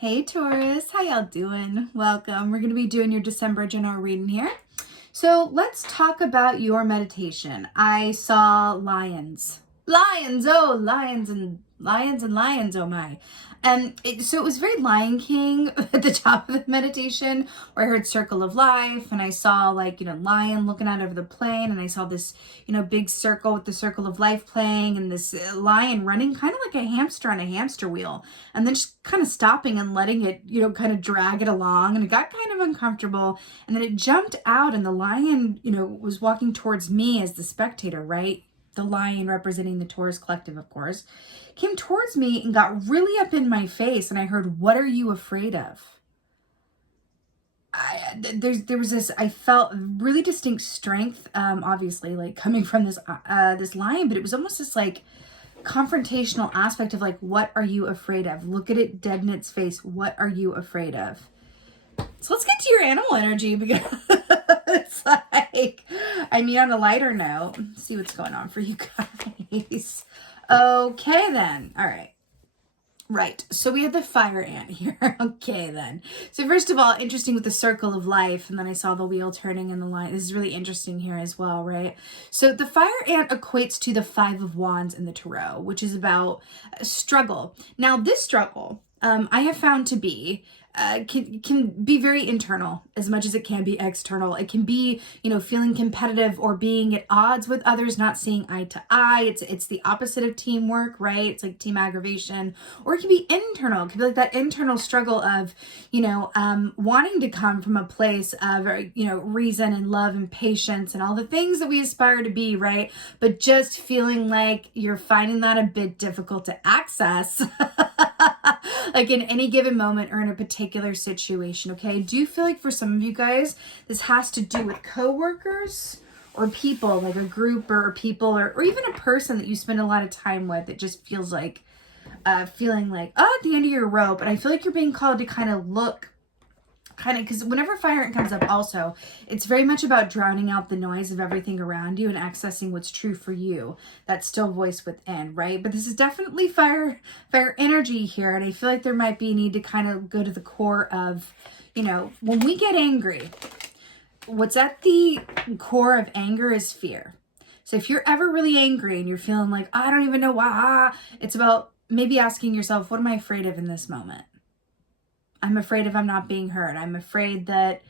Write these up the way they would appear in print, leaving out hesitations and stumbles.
Hey Taurus, how y'all doing? Welcome. We're going to be doing your December general reading here. So let's talk about your meditation. I saw lions. Lions, oh, lions, oh my. So it was very Lion King at the top of the meditation, where I heard Circle of Life, and I saw lion looking out over the plain, and I saw this, big circle with the Circle of Life playing, and this lion running kind of like a hamster on a hamster wheel, and then just kind of stopping and letting it, kind of drag it along, and it got kind of uncomfortable, and then it jumped out, and the lion, was walking towards me as the spectator, right? The lion representing the Taurus collective, of course, came towards me and got really up in my face, and I heard, "What are you afraid of?" There was this, I felt really distinct strength, obviously, like coming from this lion, but it was almost this like confrontational aspect of like, "What are you afraid of?" Look at it dead in its face. What are you afraid of? So let's get to your animal energy, because it's like, on a lighter note, see what's going on for you guys. Okay, then. All right. Right. So we have the fire ant here. Okay, then. So first of all, interesting with the Circle of Life, and then I saw the wheel turning in the line. This is really interesting here as well, right? So the fire ant equates to the Five of Wands in the Tarot, which is about struggle. Now, this struggle, I have found to be can be very internal as much as it can be external. It can be, feeling competitive or being at odds with others, not seeing eye to eye. It's the opposite of teamwork, right? It's like team aggravation. Or it can be internal. It can be like that internal struggle of, wanting to come from a place of, reason and love and patience and all the things that we aspire to be, right? But just feeling like you're finding that a bit difficult to access. Like in any given moment or in a particular situation, okay? I do feel like for some of you guys, this has to do with coworkers or people, like a group or people or even a person that you spend a lot of time with. It just feels like feeling like, at the end of your rope. And I feel like you're being called to kind of look because whenever fire ant comes up also, it's very much about drowning out the noise of everything around you and accessing what's true for you, that still voice within, right? But this is definitely fire energy here, and I feel like there might be a need to kind of go to the core of, when we get angry, what's at the core of anger is fear. So if you're ever really angry and you're feeling like, I don't even know why, it's about maybe asking yourself, what am I afraid of in this moment? I'm afraid of I'm not being heard. I'm afraid that,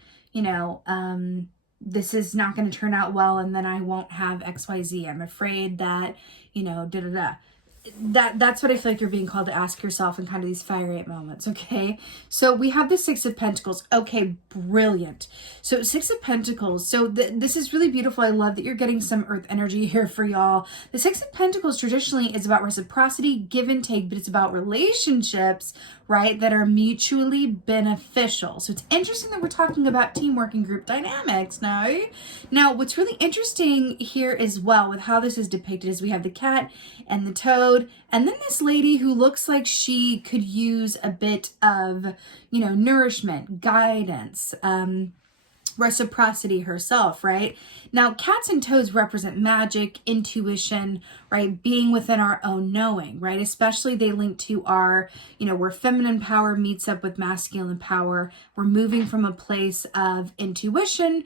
this is not going to turn out well and then I won't have XYZ. I'm afraid that, That's what I feel like you're being called to ask yourself in kind of these fire ant moments, okay? So we have the Six of Pentacles. Okay, brilliant. So Six of Pentacles. So this is really beautiful. I love that you're getting some earth energy here for y'all. The Six of Pentacles traditionally is about reciprocity, give and take, but it's about relationships, right, that are mutually beneficial. So it's interesting that we're talking about teamwork and group dynamics now. Now, what's really interesting here as well with how this is depicted is we have the cat and the toad, and then this lady who looks like she could use a bit of, nourishment, guidance, reciprocity herself, right? Now, cats and toads represent magic, intuition, right? Being within our own knowing, right? Especially they link to our, where feminine power meets up with masculine power. We're moving from a place of intuition,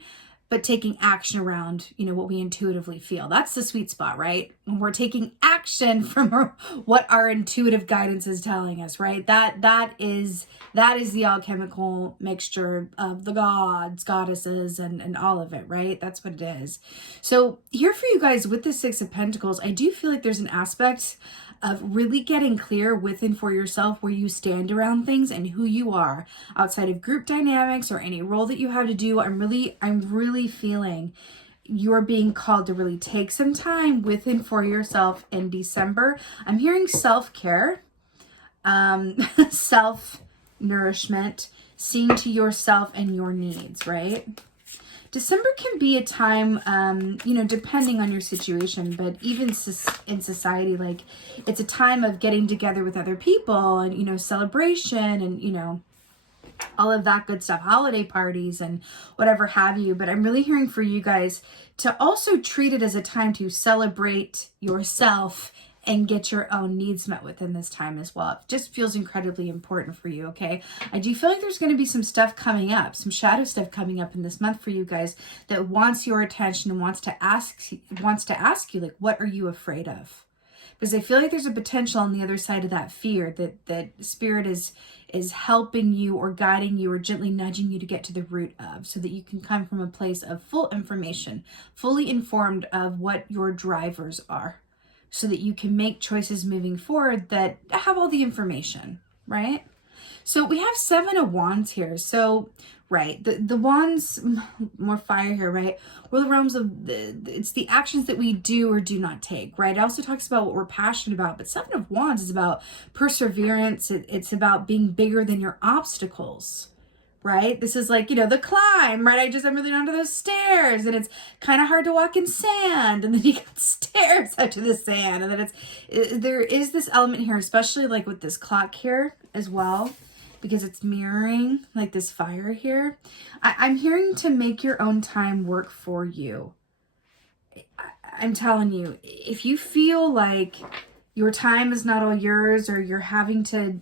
but taking action around, what we intuitively feel. That's the sweet spot, right? When we're taking action from what our intuitive guidance is telling us, right? That is the alchemical mixture of the gods, goddesses, and all of it, right? That's what it is. So here for you guys with the Six of Pentacles, I do feel like there's an aspect of really getting clear with and for yourself where you stand around things and who you are outside of group dynamics or any role that you have to do. I'm really feeling you're being called to really take some time with and for yourself in December. I'm hearing self-care, self-nourishment, seeing to yourself and your needs, right? December can be a time, depending on your situation, but even in society, like it's a time of getting together with other people and, celebration and, all of that good stuff, holiday parties and whatever have you. But I'm really hearing for you guys to also treat it as a time to celebrate yourself and get your own needs met within this time as well. It just feels incredibly important for you, okay? I do feel like there's going to be some stuff coming up, some shadow stuff coming up in this month for you guys that wants your attention and wants to ask you, like, what are you afraid of? Because I feel like there's a potential on the other side of that fear that spirit is helping you or guiding you or gently nudging you to get to the root of, so that you can come from a place of full information, fully informed of what your drivers are, so that you can make choices moving forward that have all the information, right? So we have 7 of Wands here. So, right, the Wands, more fire here, right? We're the realms of, it's the actions that we do or do not take, right? It also talks about what we're passionate about, but 7 of Wands is about perseverance. It's about being bigger than your obstacles, right? This is like, the climb, right? I'm really onto those stairs and it's kind of hard to walk in sand, and then you got stairs out to the sand, and then there is this element here, especially like with this clock here as well, because it's mirroring like this fire here. I'm hearing to make your own time work for you. I'm telling you, if you feel like your time is not all yours, or you're having to,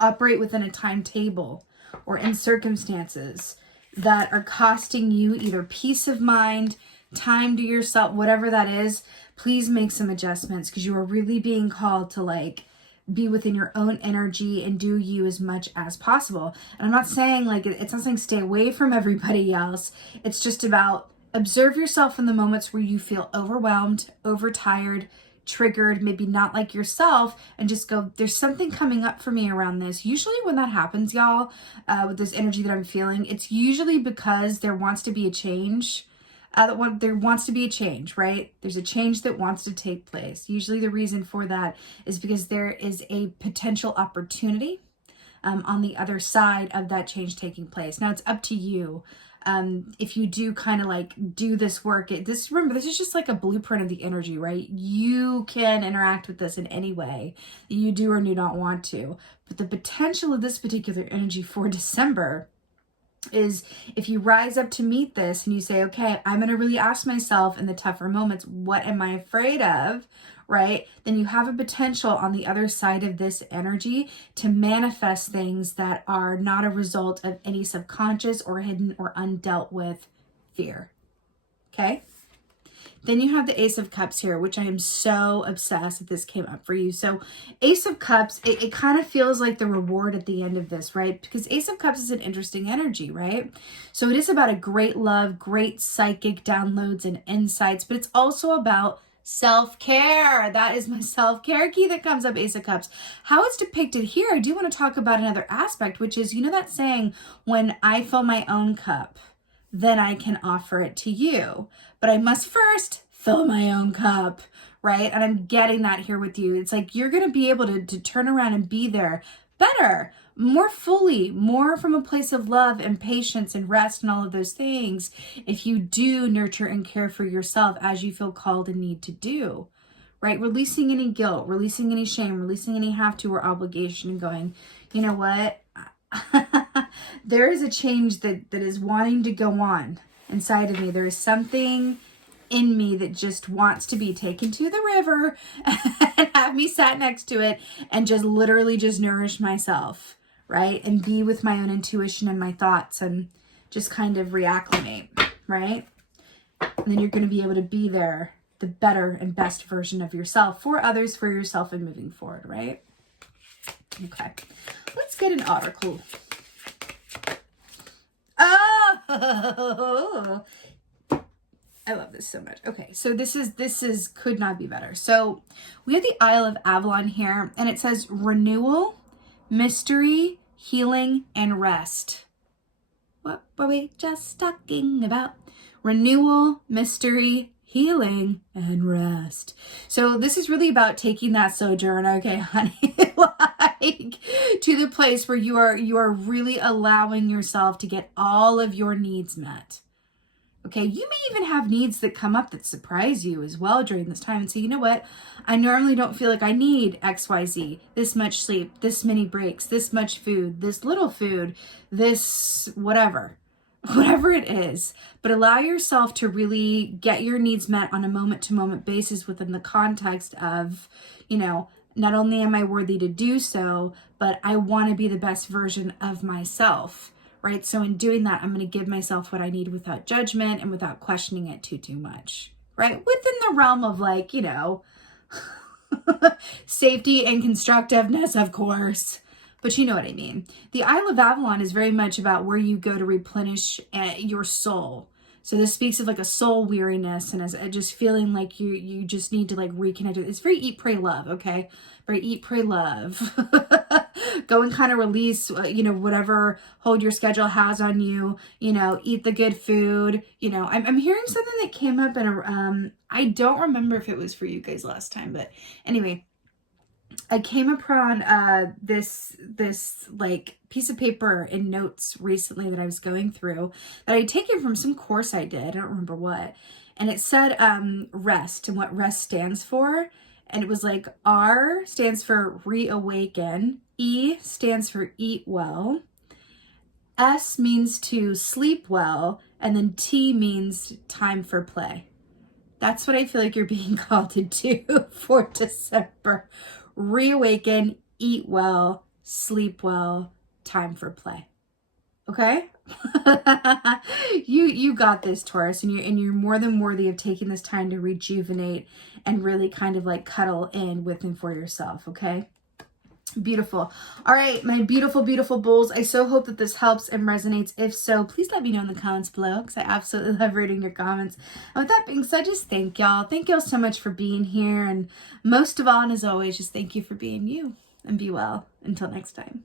operate within a timetable or in circumstances that are costing you either peace of mind, time to yourself, whatever that is, please make some adjustments, because you are really being called to like be within your own energy and do you as much as possible. And I'm not saying like, it's not saying stay away from everybody else. It's just about observe yourself in the moments where you feel overwhelmed, overtired, triggered, maybe not like yourself, and just go, there's something coming up for me around this. Usually when that happens, y'all, with this energy that I'm feeling, it's usually because there wants to be a change. There wants to be a change, right? There's a change that wants to take place. Usually the reason for that is because there is a potential opportunity on the other side of that change taking place. Now it's up to you. If you do kind of like do this work, remember, this is just like a blueprint of the energy, right? You can interact with this in any way you do or do not want to. But the potential of this particular energy for December is, if you rise up to meet this and you say, okay, I'm going to really ask myself in the tougher moments, what am I afraid of? Right? Then you have a potential on the other side of this energy to manifest things that are not a result of any subconscious or hidden or undealt with fear. Okay? Then you have the Ace of Cups here, which I am so obsessed that this came up for you. So Ace of Cups, it kind of feels like the reward at the end of this, right? Because Ace of Cups is an interesting energy, right? So it is about a great love, great psychic downloads and insights, but it's also about self-care. That is my self-care key that comes up, Ace of Cups. How it's depicted here, I do want to talk about another aspect, which is, that saying, when I fill my own cup, then I can offer it to you. But I must first fill my own cup, right? And I'm getting that here with you. It's like you're going to be able to turn around and be there better, more fully, more from a place of love and patience and rest and all of those things, if you do nurture and care for yourself as you feel called and need to do, right? Releasing any guilt, releasing any shame, releasing any have to or obligation, and going, you know what? There is a change that is wanting to go on inside of me. There is something in me that just wants to be taken to the river and have me sat next to it and just literally just nourish myself, right? And be with my own intuition and my thoughts and just kind of reacclimate, right? And then you're going to be able to be there, the better and best version of yourself for others, for yourself, and moving forward, right? Okay, let's get an oracle. Oh, I love this so much. Okay, so this is could not be better. So we have the Isle of Avalon here, and it says renewal, mystery, healing, and rest. What were we just talking about? Renewal, mystery, healing, and rest. So this is really about taking that sojourn, okay, honey, like to the place where you are really allowing yourself to get all of your needs met. Okay, you may even have needs that come up that surprise you as well during this time and say, you know what, I normally don't feel like I need XYZ, this much sleep, this many breaks, this much food, this little food, this whatever. whatever it is, but allow yourself to really get your needs met on a moment to moment basis within the context of, not only am I worthy to do so, but I want to be the best version of myself, right? So in doing that, I'm going to give myself what I need without judgment and without questioning it too much, right? Within the realm of safety and constructiveness, of course. But you know what I mean. The Isle of Avalon is very much about where you go to replenish your soul. So this speaks of like a soul weariness and as just feeling like you just need to like reconnect with. It's very eat, pray, love, okay? Very eat, pray, love. Go and kind of release, whatever hold your schedule has on you. Eat the good food. I'm hearing something that came up in I don't remember if it was for you guys last time, but anyway. I came upon this like piece of paper in notes recently that I was going through that I had taken from some course I did. I don't remember what. And it said rest and what rest stands for. And it was like R stands for reawaken. E stands for eat well. S means to sleep well. And then T means time for play. That's what I feel like you're being called to do for December. Reawaken, eat well, sleep well, time for play. Okay? You got this, Taurus, and you're more than worthy of taking this time to rejuvenate and really kind of like cuddle in with and for yourself, okay? Beautiful. All right, my beautiful, beautiful bulls. I so hope that this helps and resonates. If so, please let me know in the comments below because I absolutely love reading your comments. And with that being said, just thank y'all. Thank y'all so much for being here. And most of all, and as always, just thank you for being you and be well. Until next time.